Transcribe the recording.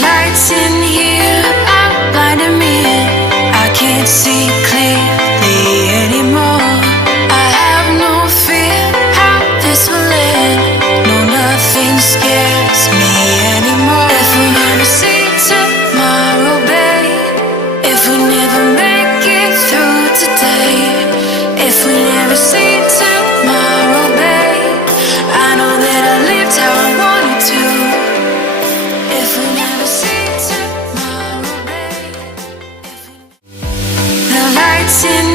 Lights in here are blinding me. I can't see clearly anymore. I have no fear how this will end. No, nothing scares me anymore. If we never see tomorrow, babe, if we never make it through today, if we never see tomorrow, babe, I know that I lived how I wanted to. If we never see tomorrow, babe, the lights in